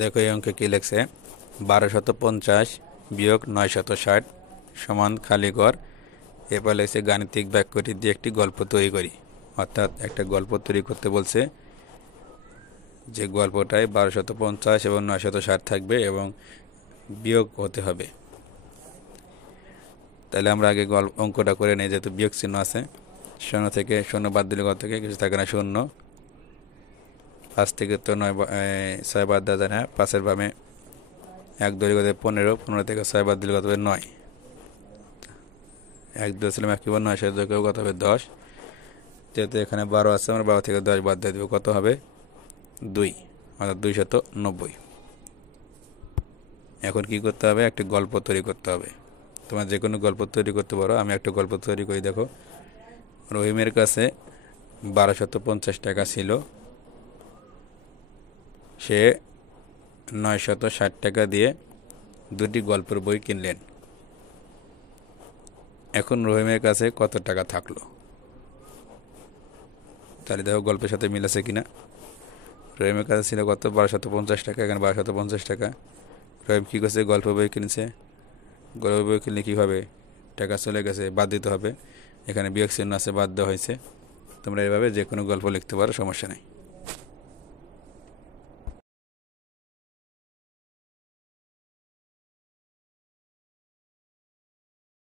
দেখো এই অঙ্কে কি লেখছে, 1250 বিয়োগ 960 সমান খালি ঘর। এরপর লেখছে গাণিতিক বাক্যটি দিয়ে একটি গল্প তৈরি করি। অর্থাৎ একটা গল্প তৈরি করতে বলছে, যে গল্পটায় 1250 এবং 960 থাকবে এবং বিয়োগ হতে হবে। তাহলে আমরা আগে অঙ্কটা করে নিই, যেহেতু বিয়োগ চিহ্ন আছে। শূন্য থেকে শূন্য বাদ দিলে কত থেকে কিছু থাকে না, শূন্য। 5 থেকে তো 6 বাদ দেওয়া যায় না, 5-এর বামে 1 2 কত 15, 15 থেকে 6 বাদ দিলে কত হবে 9। 1 2 ছিলাম 1 9 7 যোগ কত হবে 10। যেহেতু এখানে 12 আছে, আমরা 12 থেকে 10 বাদ দিয়ে দেবো, কত হবে 2, অর্থাৎ 290। এখন কি করতে হবে, একটি গল্প তৈরি করতে হবে। তোমার যে কোনো গল্প তৈরি করতে পারো। আমি একটা গল্প তৈরি করি। দেখো, রহিমের কাছে 1250 টাকা ছিল। সে 960 টাকা দিয়ে দুটি গল্পের বই কিনলেন। এখন রহিমের কাছে কত টাকা থাকলো? তাহলে দেখো গল্পের সাথে মিল আছে কিনা। রহিমের কাছে ছিল কত, 1250 টাকা। এখানে 1250 টাকা। রহিম কী করছে, গল্প বই কিনছে। গল্প বই কিনলে কী হবে, টাকা চলে গেছে, বাদ দিতে হবে। এখানে বিয়োগ চিহ্ন আছে, বাদ দেওয়া হয়েছে। তোমরা এভাবে যে কোনো গল্প লিখতে পারো, সমস্যা নেই।